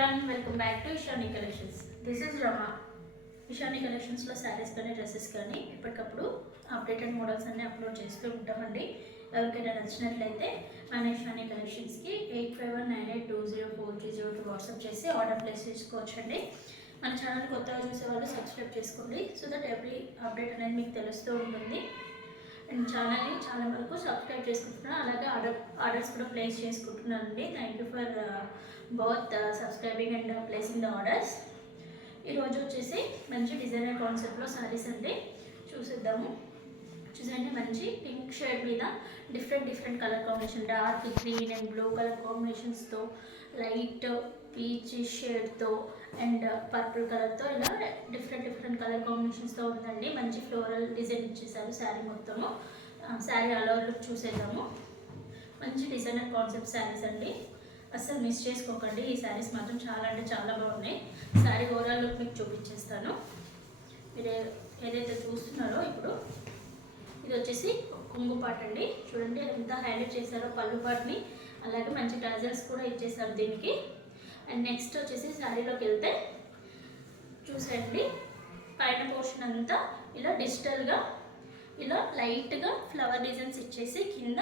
everyone, welcome back to Ishani Collections. This is Rama. Ishani Collections లో సారీస్ కానీ dresses కానీ ఎప్పటికప్పుడు అప్డేటెడ్ మోడల్స్ అన్ని అప్లోడ్ చేస్తూ ఉంటామండి. ఎవరికైనా నచ్చినట్లయితే మన ఇషాని కలెక్షన్స్కి 8519820430 వాట్సాప్ చేసి ఆర్డర్ ప్లేస్ చేసుకోవచ్చండి. మన ఛానల్ కొత్తగా చూసే వాళ్ళు సబ్స్క్రైబ్ చేసుకోండి, సో దట్ ఎవ్రీ అప్డేట్ అనేది మీకు తెలుస్తూ ఉంటుంది. అండ్ ఛానల్ని చాలా వరకు సబ్స్క్రైబ్ చేసుకుంటున్నాను, అలాగే ఆర్డర్స్ కూడా ప్లేస్ చేసుకుంటున్నానండి. Thank you for both subscribing and placing the orders. ఈరోజు వచ్చేసి మంచి డిజైనర్ కాన్సెప్ట్లో సారీస్ అండి చూసేద్దాము. చూసండి, మంచి పింక్ షేడ్ మీద different colour combination, dark green and blue colour కాంబినేషన్స్తో, లైట్ పీచ్ షేడ్తో అండ్ పర్పుల్ కలర్తో ఇలా డిఫరెంట్ కలర్ కాంబినేషన్స్తో ఉందండి. మంచి ఫ్లోరల్ డిజైన్ ఇచ్చేసారు శారీ మొత్తము. శారీ ఆల్ ఓవర్ లుక్ చూసేద్దాము. మంచి డిజైనర్ కాన్సెప్ట్ శారీస్ అండి, అస్సలు మిస్ చేసుకోకండి. ఈ శారీస్ మాత్రం చాలా అంటే చాలా బాగున్నాయి. శారీ ఓవరాల్ లుక్ మీకు చూపించేస్తాను. మీరు ఏదైతే చూస్తున్నారో ఇప్పుడు ఇది వచ్చేసి కొంగు పార్ట్ అండి. చూడండి ఎంత హైలైట్ చేశారో పళ్ళు పార్ట్ని, అలాగే మంచి టజల్స్ కూడా ఇచ్చేసారు దీనికి. అండ్ నెక్స్ట్ వచ్చేసి శారీలోకి వెళ్తే చూసేయండి, పైన పోర్షన్ అంతా ఇలా డిజిటల్గా ఇలా లైట్గా ఫ్లవర్ డిజైన్స్ ఇచ్చేసి కింద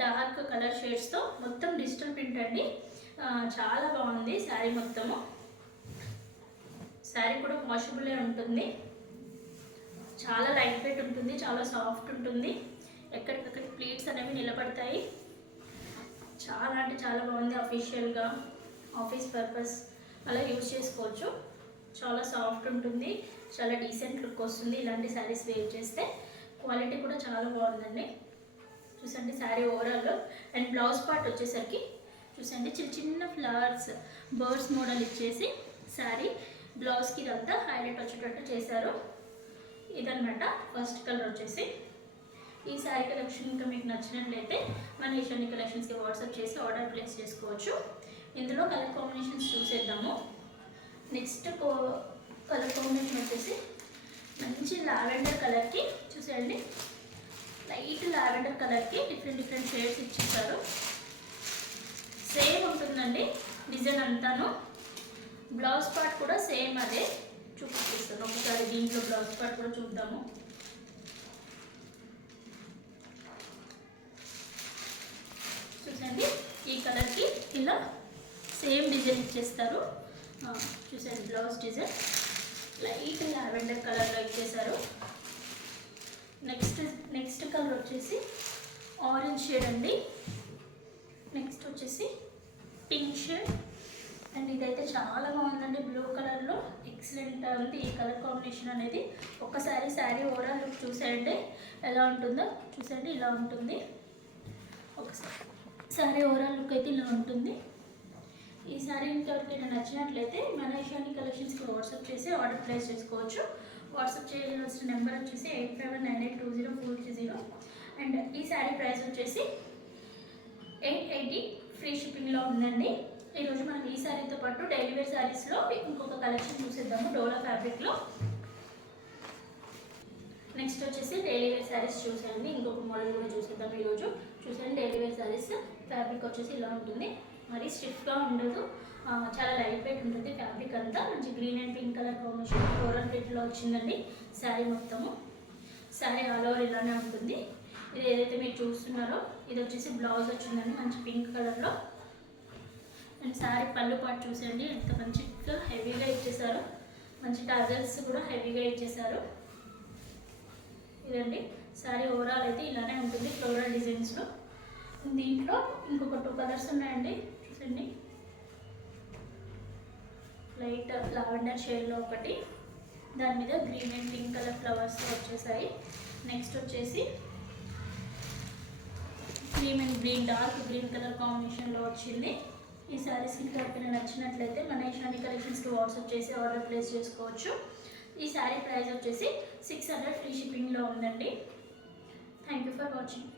డార్క్ కలర్ షేడ్స్తో మొత్తం డిజిటల్ ప్రింట్ అండి. చాలా బాగుంది శారీ మొత్తము. శారీ కూడా వాషబులే ఉంటుంది, చాలా లైట్ వెయిట్ ఉంటుంది, చాలా సాఫ్ట్ ఉంటుంది. ఎక్కడికక్కడ ప్లీట్స్ అనేవి నిలబడతాయి. చాలా అంటే చాలా బాగుంది. అఫీషియల్గా ఆఫీస్ పర్పస్ అలా యూజ్ చేసుకోవచ్చు. చాలా సాఫ్ట్ ఉంటుంది, చాలా డీసెంట్ లుక్ వస్తుంది ఇలాంటి శారీస్ వేర్ చేస్తే. క్వాలిటీ కూడా చాలా బాగుందండి. చూసండి sari overall. And blouse part వచ్చేసరికి చూసండి చిన్న ఫ్లవర్స్ బర్డ్స్ మోడల్ ఇచ్చేసి శారీ బ్లౌజ్కి ఇదంతా హైలైట్ వచ్చేటట్టు చేశారు. ఇదనమాట ఫస్ట్ కలర్ వచ్చేసి. ఈ శారీ కలెక్షన్ ఇంకా మీకు నచ్చినట్లయితే మన ఇషాని కలెక్షన్స్కి వాట్సాప్ చేసి ఆర్డర్ ప్లేస్ చేసుకోవచ్చు. ఇందులో కలర్ కాంబినేషన్స్ చూసేద్దాము. నెక్స్ట్ కలర్ కాంబినేషన్ వచ్చేసి మంచి లావెండర్ కలర్కి చూసేయండి, లైట్ లావెండర్ కలర్కి డిఫరెంట్ షేడ్స్ ఇచ్చేసారు. సేమ్ ఉంటుందండి డిజైన్ అంతాను. బ్లౌజ్ పార్ట్ కూడా సేమ్ అదే చూపిస్తాను. ఒకసారి దీంట్లో బ్లౌజ్ పార్ట్ కూడా చూద్దాము. చూసండి ఈ కలర్కి ఇలా సేమ్ డిజైన్ ఇచ్చేస్తారు. చూసండి బ్లౌజ్ డిజైన్ లైట్ లావెండర్ కలర్లో ఇచ్చేసారు. నెక్స్ట్ కలర్ వచ్చేసి ఆరెంజ్ షేడ్ అండి. నెక్స్ట్ వచ్చేసి పింక్ షేడ్. అండ్ ఇదైతే చాలా బాగుందండి, బ్లూ కలర్లో ఎక్సలెంట్ ఉంది ఈ కలర్ కాంబినేషన్ అనేది. ఒక్కసారి శారీ ఓవరాల్ లుక్ చూసేయండి ఎలా ఉంటుందో. చూసేయండి ఇలా ఉంటుంది. ఒకసారి శారీ ఓవరాల్ లుక్ అయితే ఇలా ఉంటుంది. ఈ శారీ ఇంకెవరికైనా నచ్చినట్లయితే మన ఇషాని కలెక్షన్స్కి వాట్సాప్ చేసి ఆర్డర్ ప్లేస్ చేసుకోవచ్చు. వాట్సాప్ చేయాల్సిన నెంబర్ వచ్చేసి 8519820430. అండ్ ఈ శారీ ప్రైస్ వచ్చేసి 880 ఫ్రీ షిప్పింగ్లో ఉందండి. ఈరోజు మనం ఈ శారీతో పాటు డైలీ వేర్ శారీస్లో ఇంకొక కలెక్షన్ చూసేద్దాము డోలా ఫ్యాబ్రిక్లో. నెక్స్ట్ వచ్చేసి డైలీ వేర్ శారీస్ చూసేయండి. ఇంకొక మోడల్ కూడా చూసేద్దాం ఈరోజు. చూసేయండి డైలీ వేర్ శారీస్ ఫ్యాబ్రిక్ వచ్చేసి ఇలా ఉంటుంది. మరి స్టిఫ్గా ఉండదు, చాలా లైట్ వెయిట్ ఉంటుంది ఫ్యాబ్రిక్ అంతా. మంచి green and pink colour combination floral ప్రింట్లో వచ్చిందండి శారీ మొత్తము. శారీ ఆల్ ఓవర్ ఇలానే ఉంటుంది. ఇది ఏదైతే మీరు చూస్తున్నారో ఇది వచ్చేసి బ్లౌజ్ వచ్చిందండి మంచి పింక్ కలర్లో. అండ్ శారీ పళ్ళు పాటు చూసేయండి ఎంత మంచిగా హెవీగా ఇచ్చేసారు. మంచి టజల్స్ కూడా హెవీగా ఇచ్చేసారు. ఇదండి శారీ ఓవరాల్ అయితే ఇలానే ఉంటుంది ఫ్లోరల్ డిజైన్స్లో. దీంట్లో ఇంకొక 2 కలర్స్ ఉన్నాయండి. చూసండి లైట్ లావెండర్ షేడ్లో ఒకటి, దాని మీద గ్రీన్ అండ్ పింక్ కలర్ ఫ్లవర్స్తో వచ్చేసాయి. నెక్స్ట్ వచ్చేసి cream and green dark green colour కాంబినేషన్లో వచ్చింది. ఈ శారీస్ ఇంకా ఎవరికైనా నచ్చినట్లయితే మన ఇషాని కలెక్షన్స్కి వాట్సాప్ చేసి ఆర్డర్ ప్లేస్ చేసుకోవచ్చు. ఈ శారీ ప్రైస్ వచ్చేసి 600 ఫ్రీ షిప్పింగ్లో ఉందండి. Thank you for watching.